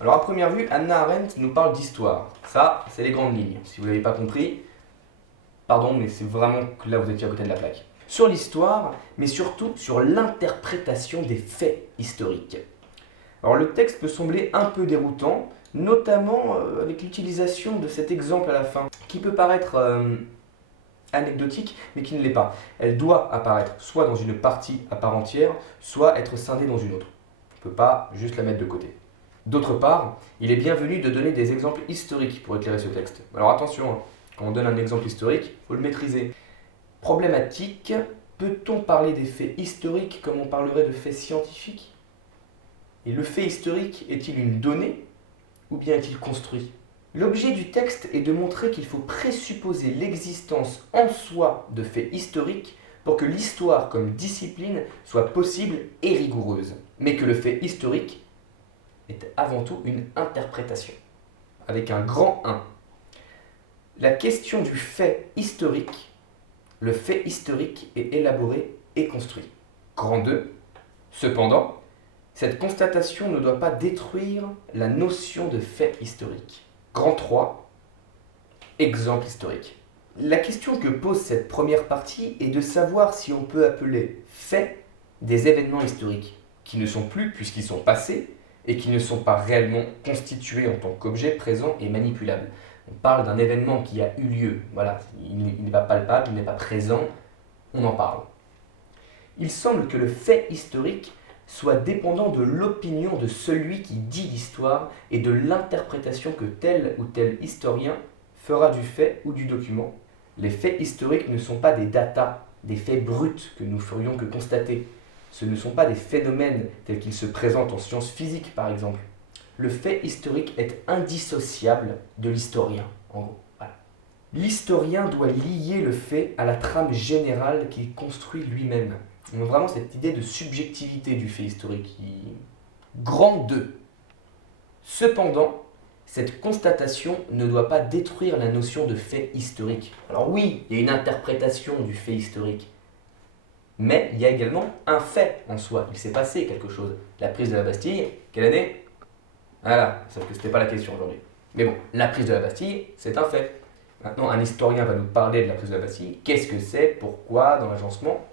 Alors à première vue, Hannah Arendt nous parle d'histoire. Ça, c'est les grandes lignes. Si vous ne l'avez pas compris, pardon, mais c'est vraiment que là vous étiez à côté de la plaque. Sur l'histoire, mais surtout sur l'interprétation des faits historiques. Alors le texte peut sembler un peu déroutant, notamment avec l'utilisation de cet exemple à la fin, qui peut paraître anecdotique, mais qui ne l'est pas. Elle doit apparaître soit dans une partie à part entière, soit être scindée dans une autre. On ne peut pas juste la mettre de côté. D'autre part, il est bienvenu de donner des exemples historiques pour éclairer ce texte. Alors attention, quand on donne un exemple historique, il faut le maîtriser. Problématique, peut-on parler des faits historiques comme on parlerait de faits scientifiques? Et le fait historique est-il une donnée ou bien est-il construit? L'objet du texte est de montrer qu'il faut présupposer l'existence en soi de faits historiques pour que l'histoire comme discipline soit possible et rigoureuse, mais que le fait historique est avant tout une interprétation, avec un grand 1. La question du fait historique, le fait historique est élaboré et construit. Grand 2. Cependant, cette constatation ne doit pas détruire la notion de fait historique. Grand 3. Exemple historique. La question que pose cette première partie est de savoir si on peut appeler faits des événements historiques, qui ne sont plus puisqu'ils sont passés, et qui ne sont pas réellement constitués en tant qu'objet présent et manipulable. On parle d'un événement qui a eu lieu, voilà, il n'est pas palpable, il n'est pas présent, on en parle. Il semble que le fait historique soit dépendant de l'opinion de celui qui dit l'histoire et de l'interprétation que tel ou tel historien fera du fait ou du document. Les faits historiques ne sont pas des datas, des faits bruts que nous ferions que constater. Ce ne sont pas des phénomènes tels qu'ils se présentent en sciences physiques, par exemple. Le fait historique est indissociable de l'historien, en gros. Voilà. L'historien doit lier le fait à la trame générale qu'il construit lui-même. On a vraiment cette idée de subjectivité du fait historique. Grand 2. Cependant, cette constatation ne doit pas détruire la notion de fait historique. Alors oui, il y a une interprétation du fait historique. Mais il y a également un fait en soi. Il s'est passé quelque chose. La prise de la Bastille, quelle année? Voilà, sauf que ce n'était pas la question aujourd'hui. Mais bon, la prise de la Bastille, c'est un fait. Maintenant, un historien va nous parler de la prise de la Bastille. Qu'est-ce que c'est? Pourquoi? Dans l'agencement?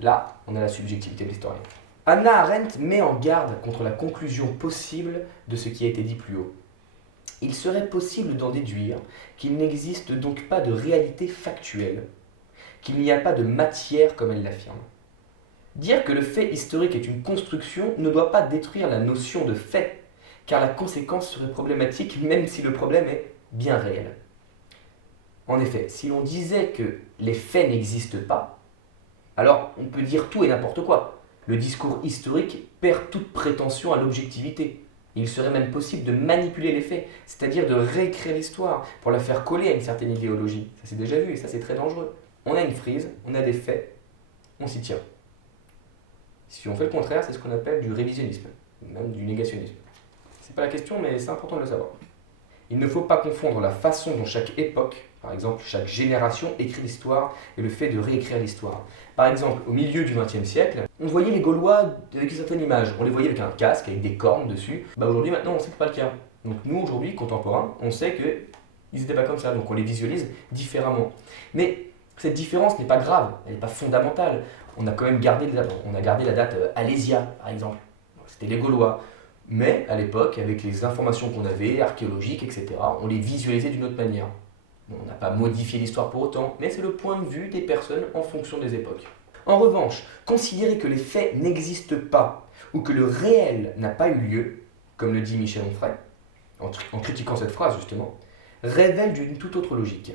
Là, on a la subjectivité de l'historien. Hannah Arendt met en garde contre la conclusion possible de ce qui a été dit plus haut. Il serait possible d'en déduire qu'il n'existe donc pas de réalité factuelle, qu'il n'y a pas de matière comme elle l'affirme. Dire que le fait historique est une construction ne doit pas détruire la notion de fait, car la conséquence serait problématique même si le problème est bien réel. En effet, si l'on disait que les faits n'existent pas, alors on peut dire tout et n'importe quoi. Le discours historique perd toute prétention à l'objectivité. Il serait même possible de manipuler les faits, c'est-à-dire de réécrire l'histoire pour la faire coller à une certaine idéologie. Ça c'est déjà vu et ça c'est très dangereux. On a une frise, on a des faits, on s'y tient. Si on fait le contraire, c'est ce qu'on appelle du révisionnisme, même du négationnisme. C'est pas la question, mais c'est important de le savoir. Il ne faut pas confondre la façon dont chaque époque, par exemple chaque génération, écrit l'histoire et le fait de réécrire l'histoire. Par exemple, au milieu du XXe siècle, on voyait les Gaulois avec une certaine image. On les voyait avec un casque, avec des cornes dessus. Aujourd'hui, maintenant, on sait que ce n'est pas le cas. Donc nous, aujourd'hui, contemporains, on sait qu'ils n'étaient pas comme ça, donc on les visualise différemment. Mais cette différence n'est pas grave, elle n'est pas fondamentale. On a quand même gardé la date Alésia, par exemple. C'était les Gaulois. Mais à l'époque, avec les informations qu'on avait, archéologiques, etc., on les visualisait d'une autre manière. On n'a pas modifié l'histoire pour autant, mais c'est le point de vue des personnes en fonction des époques. En revanche, considérer que les faits n'existent pas ou que le réel n'a pas eu lieu, comme le dit Michel Onfray, en critiquant cette phrase justement, révèle d'une toute autre logique.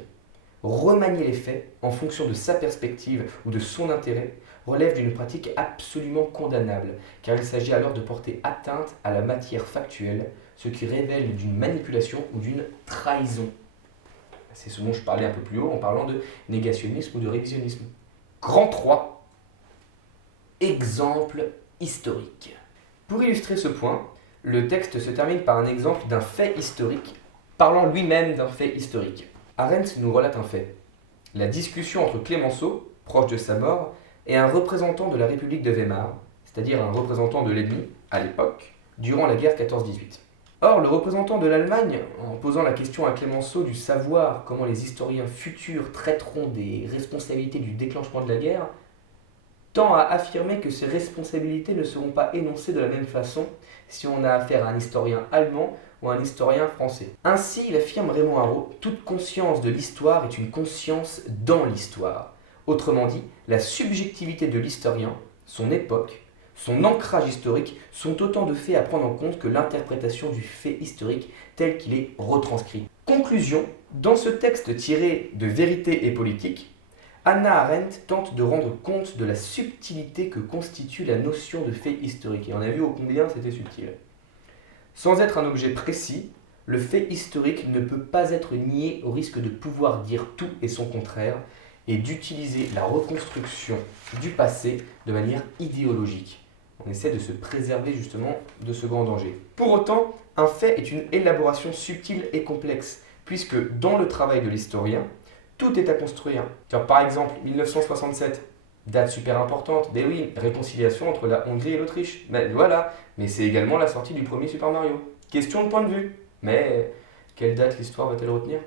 Remanier les faits en fonction de sa perspective ou de son intérêt relève d'une pratique absolument condamnable, car il s'agit alors de porter atteinte à la matière factuelle, ce qui révèle d'une manipulation ou d'une trahison. C'est ce dont je parlais un peu plus haut en parlant de négationnisme ou de révisionnisme. Grand 3. Exemple historique. Pour illustrer ce point, le texte se termine par un exemple d'un fait historique, parlant lui-même d'un fait historique. Arendt nous relate un fait. La discussion entre Clémenceau, proche de sa mort, et un représentant de la République de Weimar, c'est-à-dire un représentant de l'ennemi, à l'époque, durant la guerre 14-18. Or, le représentant de l'Allemagne, en posant la question à Clémenceau du savoir comment les historiens futurs traiteront des responsabilités du déclenchement de la guerre, tend à affirmer que ces responsabilités ne seront pas énoncées de la même façon si on a affaire à un historien allemand ou à un historien français. Ainsi, il affirme Raymond Aron, toute conscience de l'histoire est une conscience dans l'histoire. Autrement dit, la subjectivité de l'historien, son époque, son ancrage historique sont autant de faits à prendre en compte que l'interprétation du fait historique tel qu'il est retranscrit. Conclusion, dans ce texte tiré de Vérité et politique, Hannah Arendt tente de rendre compte de la subtilité que constitue la notion de fait historique. Et on a vu ô combien c'était subtil. Sans être un objet précis, le fait historique ne peut pas être nié au risque de pouvoir dire tout et son contraire et d'utiliser la reconstruction du passé de manière idéologique. On essaie de se préserver justement de ce grand danger. Pour autant, un fait est une élaboration subtile et complexe, puisque dans le travail de l'historien, tout est à construire. Par exemple, 1967, date super importante, ben oui, réconciliation entre la Hongrie et l'Autriche. Ben voilà, mais c'est également la sortie du premier Super Mario. Question de point de vue. Mais quelle date l'histoire va-t-elle retenir ?